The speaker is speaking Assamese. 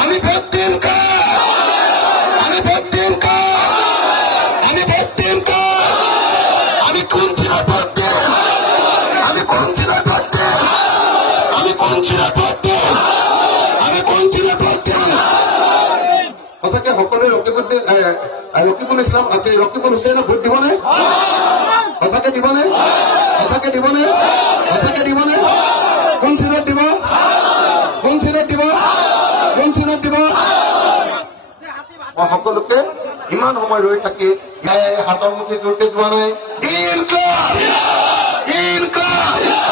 আমি ভোট দিম আমি ভোট দিম আমি ভোট দিম আমি কোন জেলায় ভোট দিম আমি কোন জেলায় ভোট দিম আমি কোন জেলায় ভোট দিম আমি কোন জেলায় ভোট দিম সঁচাকে সকলোৱে ৰকিবুল ইছলাম ৰকিবুল হুছেইনক ভোট দিবনে সঁচাকে দিবনে সঁচাকে দিবনে সঁচাকে দিবনে কোন চিনত দিব কোন চিনত দিব কোন চিনত দিব মই সকলোকে ইমান সময় ৰৈ থাকি হাতৰ মুঠি জোৰকে যোৱা নাই ইনকলাব ইনকলাব